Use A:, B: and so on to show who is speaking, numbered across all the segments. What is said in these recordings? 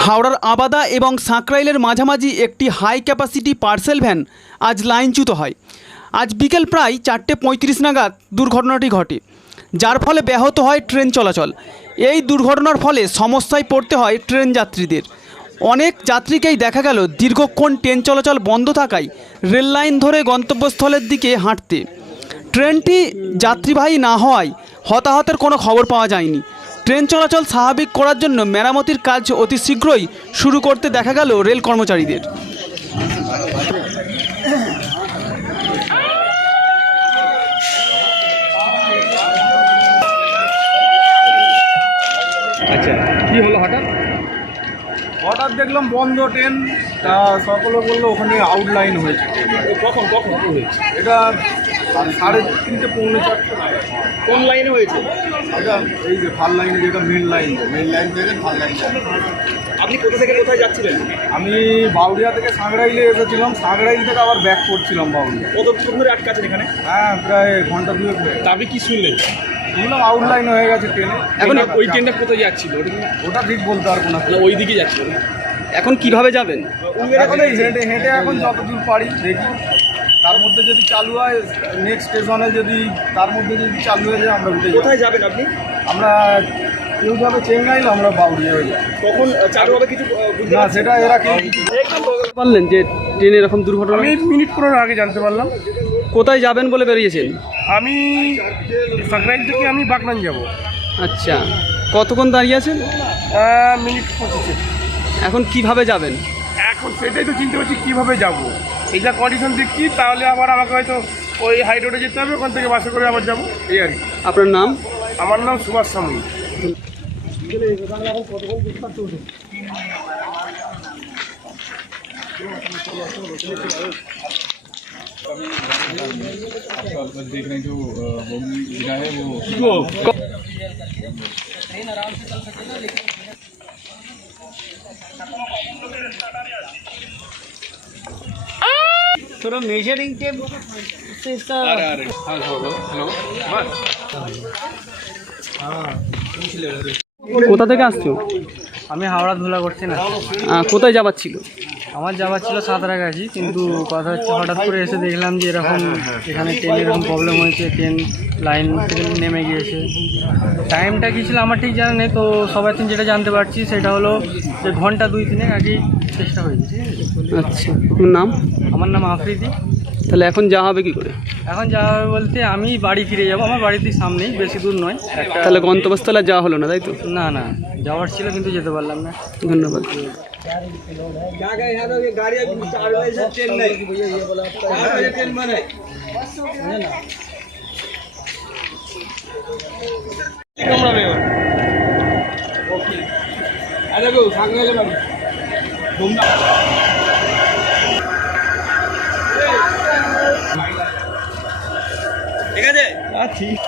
A: হাওড়ার আবাদা এবং সাঁকরাইলের মাঝামাঝি একটি হাই ক্যাপাসিটি পার্সেল ভ্যান আজ লাইনচ্যুত হয়। আজ বিকেল প্রায় 4:35 নাগাদ দুর্ঘটনাটি ঘটে, যার ফলে ব্যাহত হয় ট্রেন চলাচল। এই দুর্ঘটনার ফলে সমস্যায় পড়তে হয় ট্রেন যাত্রীদের। অনেক যাত্রীকেই দেখা গেল দীর্ঘক্ষণ ট্রেন চলাচল বন্ধ থাকায় রেল লাইন ধরে গন্তব্যস্থলের দিকে হাঁটতে। ট্রেনটি যাত্রীবাহী না হওয়ায় হতাহতের কোনো খবর পাওয়া যায়নি। ট্রেন চলাচল স্বাভাবিক করার জন্য মেরামতির কাজ অতি শীঘ্রই শুরু করতে দেখা গেল রেল কর্মচারীদের।
B: আচ্ছা, কি হলো হঠাৎ?
C: হঠাৎ দেখলাম বন্ধ ট্রেন, তা সকলে বললো ওখানে আউটলাইন হয়েছে।
B: কখন হয়েছে?
C: এটা 3:30 পৌনে 4
B: কোন লাইনে হয়েছে?
C: এটা এই যে ফাল লাইনে, যেটা মেন লাইন থেকে ফাল লাইন।
B: আপনি কোথা থেকে কোথায় যাচ্ছিলেন?
C: আমি বাউরিয়া থেকে সাঁকরাইলে এসেছিলাম, সাঁকরাইল থেকে আবার ব্যাক করছিলাম বাউরিয়া।
B: কতক্ষণ ধরে আটকাছেন এখানে?
C: হ্যাঁ, প্রায় ঘন্টা দুয়েক হয়ে
B: তা আপনি কি শুনলেন?
C: শুনলাম আউটলাইন হয়ে গেছে ট্রেনে।
B: এখন ওই ট্রেনটা কোথায় যাচ্ছিল?
C: ওটা ঠিক বলতে পারবো না।
B: ওই দিকে যাচ্ছিল।
A: এখন কিভাবে যাবেন?
C: এখন এই হেঁটে এখন যতদূর পারি দেখি, তার মধ্যে যদি চালু হয় নেক্সট স্টেশনে, যদি তার মধ্যে যদি চালু হয়ে যায় আমরা উঠে যাবো।
B: কোথায় যাবেন আপনি?
C: আমরা কেউ যাবে চেঙ্গাইল, আমরা বাউরিয়া হয়ে যাবো।
B: কখন চালু হবে কিছু বুঝতে
C: না, সেটা এরা কেউ
A: পারলেন যে ট্রেনে এরকম দুর্ঘটনা?
D: আমি মিনিট 15 আগে জানতে পারলাম।
A: কোথায় যাবেন বলে বেরিয়েছেন?
D: আমি সাঁকরাইল থেকে আমি বাগনান যাব।
A: আচ্ছা, কতক্ষণ দাঁড়িয়ে আছেন?
D: মিনিট 25।
A: এখন কিভাবে যাবেন?
D: এখন সেটাই তো চিন্তা করছি কীভাবে যাব। এই যা কন্ডিশন দেখছি, তাহলে আবার আমাকে হয়তো ওই হাই রোডে যেতে হবে, ওখান থেকে বাসে করে আবার যাবো, এই আর কি।
A: আপনার নাম?
D: আমার নাম সুভাষ সামুই।
C: देखने जो गिरा है वो
E: थोड़ा मेजरिंग टेप से इसका
A: কোথা থেকে আসছো?
E: আমি হাওড়া ধুলা করছি না।
A: কোথায় যাবার ছিল?
E: আমার যাওয়ার ছিল সাঁতরাগাছি, কিন্তু কথা হচ্ছে হঠাৎ করে এসে দেখলাম যে এরকম এখানে ট্রেনের এরকম প্রবলেম হয়েছে, ট্রেন লাইন থেকে নেমে গিয়েছে। টাইমটা কী ছিল আমার ঠিক জানা নেই, তো সবার থেকে যেটা জানতে পারছি সেটা হলো যে ঘন্টা 2-3 আগেই চেষ্টা হয়েছে। ঠিক আছে,
A: আচ্ছা, আপনার নাম?
E: আমার নাম আফ্রিদি।
A: তাহলে এখন যাওয়া হবে কি করে?
E: এখন যাওয়া হবে বলতে আমি বাড়ি ফিরে যাব, আমার বাড়ির সামনেই, বেশি দূর নয়।
A: তাহলে গন্তব্যস্থলে যাওয়া হলো না, তাই তো?
E: না না, যাওয়ার ছিল কিন্তু যেতে পারলাম না।
A: ধন্যবাদ।
B: ঠিক আছে? ঠিক।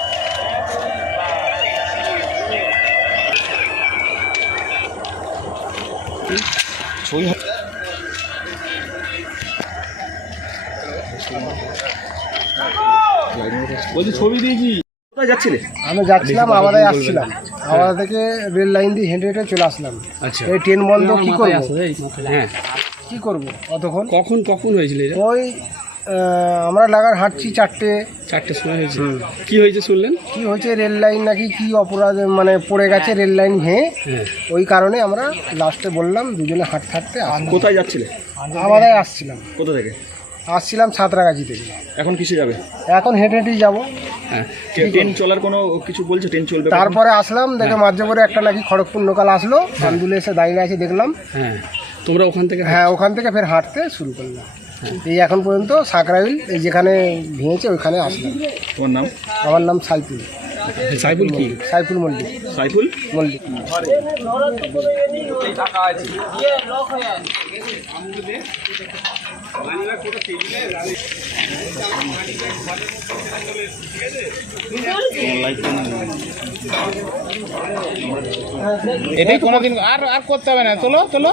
B: বলছি ছবি দিয়েছি। কোথায় যাচ্ছিলে?
D: আমি যাচ্ছিলাম আবাদায়, আসছিলাম আবাদা থেকে রেল লাইন দিয়ে হেঁটে হেঁটে চলে আসলাম।
B: আচ্ছা,
D: এই ট্রেন বন্ধ, কি করবো
B: হ্যাঁ,
D: কি করবো অতক্ষণ।
B: কখন হয়েছিল এটা?
D: ওই আমরা লাগার হাঁটছি
B: 4টের সময় হয়েছে। কি হয়েছে শুনলেন?
D: কি হয়েছে, রেল লাইন নাকি কি অপরাধ মানে পড়ে গেছে রেল লাইন ভেঙে। ওই কারণে আমরা লাস্টে বললাম দুজনে হাঁটতে হাঁটতে
B: কোথায় যাচ্ছিলে?
D: আবাদায় আসছিলাম।
B: কোথা থেকে
D: আসছিলাম সাঁতরাগাছি থেকে।
B: এখন কিসে যাবে?
D: এখন হেঁটে হেঁটেই যাবো।
B: হ্যাঁ, ট্রেন চলার কোনো কিছু বলছে? ট্রেন চলবে?
D: তারপরে আসলাম, দেখে মাঝে একটা নাকি খড়গপুর লোকাল আসলো, আন্দুলে এসে দাঁড়িয়ে আছে দেখলাম।
B: হ্যাঁ, তোমরা ওখান থেকে?
D: হ্যাঁ, ওখান থেকে ফের হাঁটতে শুরু করলাম। এই এখন পর্যন্ত সাঁকরাইল এই যেখানে ভেঙেছে ওইখানে আসলাম।
B: তোমার নাম?
D: আমার নাম সাইফুল।
B: সাইফুল কি?
D: সাইফুল মল্লিক।
B: সাইফুল
D: মল্লিক।
E: এটাই কোনোদিন আর করতে হবে না। চলো চলো।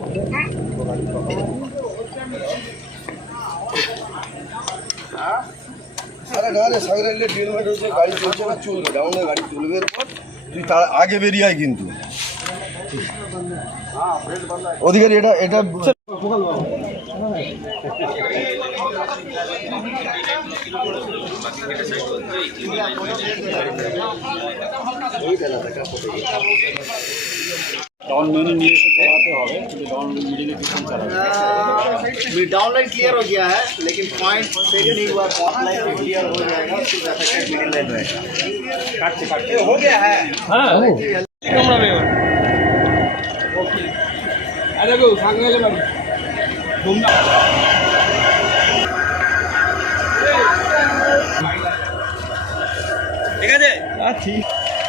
F: সারা গাড়ি সাইকেলে ড্রিল মেট হচ্ছে, গাড়ি চলছে না, চলবে ডাউনে গাড়ি চলবে, এরপর তুই তার আগে বেরিয়ে আয় কিন্তু। অধিকারী এটা এটা
G: डाउन लाइन क्लियर हो गया है लेकिन पॉइंट सही नहीं हुआ पॉइंट लाइन भी क्लियर हो जाएगा फिर अफेक्टेड मिडिल लाइन रहेगा हो गया है
B: ঠিক আছে ঠিক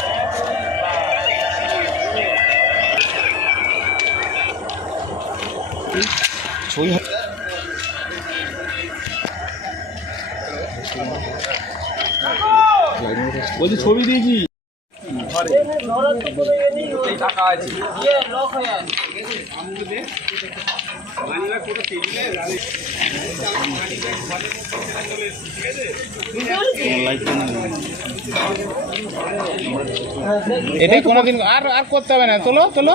B: বলছি ছবি দিয়েছি
D: এটাই কোনোদিন আর আর করতে হবে না চলো চলো